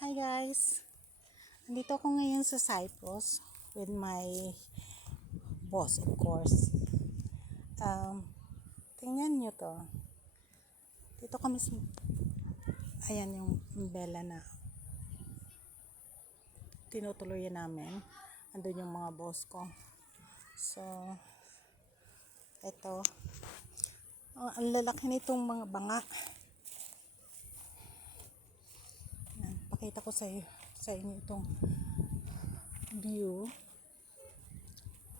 Hi guys! Andito ako ngayon sa Cyprus with my boss, of course. Tingnan nyo to. Dito kami sa... Ayan yung umbrella na tinutuloyan namin. Andun yung mga boss ko. So, ito. Ang lalaki nitong mga banga. Ayan, pakita ko sa inyo itong view.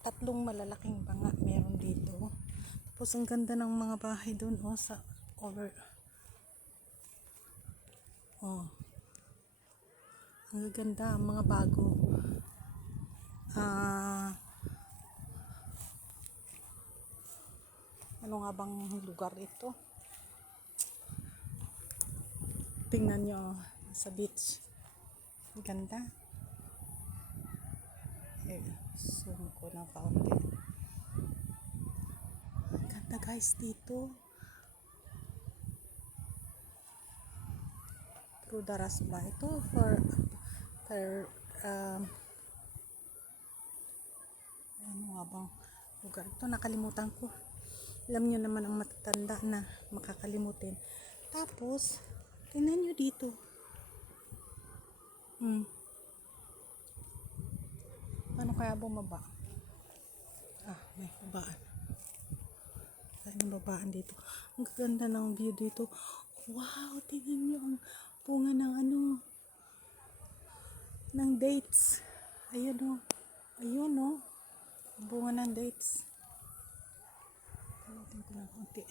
Tatlong malalaking banga meron dito. Tapos ang ganda ng mga bahay doon sa over. Ang ganda, ang mga bago. Ano nga bang lugar ito? Tingnan nyo sa beach. Ang ganda. Zoom ko ng kaunti. Ang ganda guys dito. Through Daras ba? Ito for ano nga bang lugar ito? Nakalimutan ko. Alam nyo naman ang matatanda na makakalimutin. Tapos, tingnan nyo dito. Paano kaya bumaba? May babaan. May babaan dito. Ang ganda ng view dito. Wow, tingnan nyo ang bunga ng ng dates. Ayun o. Bunga ng dates. Palitin ko ng konti.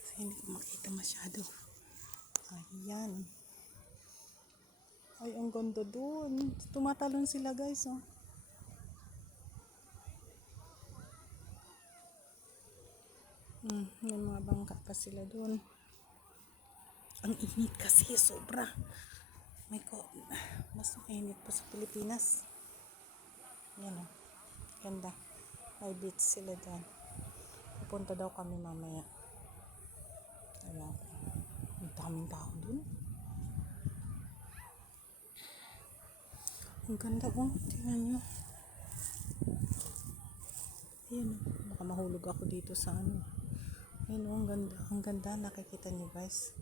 Kasi hindi ko makita masyado. Ayan. Ay, ang ganda dun. Tumatalon sila guys, may mga bangka pa sila dun. Ang init kasi, sobra. My God, mas mainit pa sa Pilipinas. Yan o. Ganda. May beach sila dyan. Pupunta daw kami mamaya. Ayan. Ang daming tao dun. Ang ganda o. Tingnan nyo. Ayan o. Baka mahulog ako dito sa ano. Ayan o. Ang ganda. Ang ganda. Nakikita nyo guys.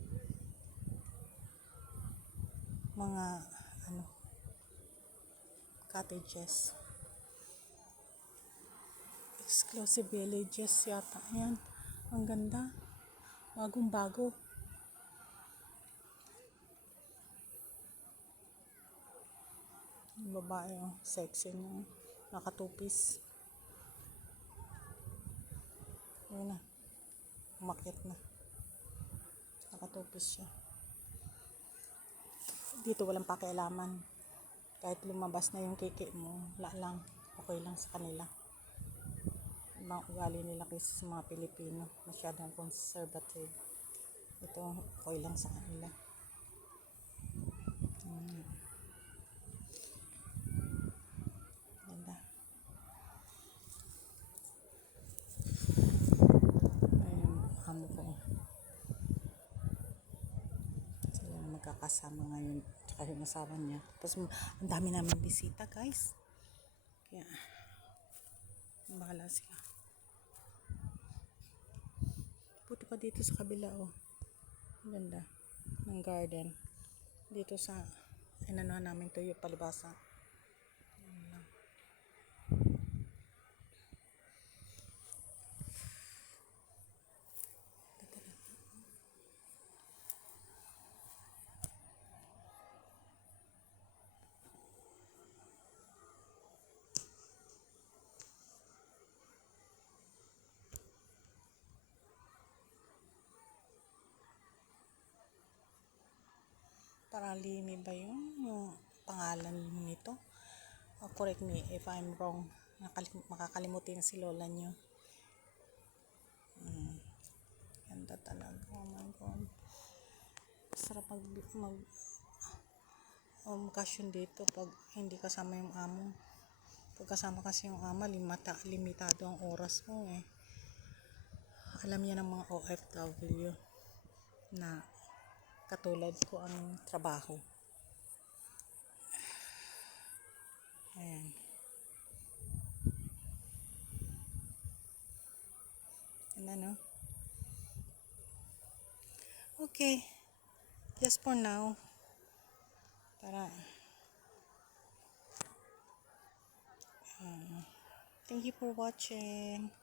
Mga cottages. Exclusive villages yata. Ayan. Ang ganda. Bagong bago. Yung babae sexy niya. Nakatupis. Ayan na. Umakyat na. Nakatupis siya. Dito walang pakialaman. Kahit lumabas na yung kiki mo, lang. Okay lang sa kanila. Ibang ugali nila kasi sa mga Pilipino. Masyadong conservative. Ito, okay lang sa kanila. Ganda. Ayun, amo ko. Sila magkakasama ngayon. Tsaka yung asawa niya. Tapos, ang dami namin bisita, guys. Kaya, bahala sila. Puti pa dito sa kabila, ganda ng garden. Dito sa inanuhan namin tuyo palibasa. Paralimi ba yung pangalan nito? Correct me if I'm wrong. Makakalimutin si lola nyo. Ganda talaga. Oh my God. Sarap mag-vacation dito pag hindi kasama yung amo. Pag kasama kasi yung ama, limitado ang oras mo Alam niya ng mga OFW na katulad ko ang trabaho. Ayan. Ayan no? Okay. Just for now. Para thank you for watching.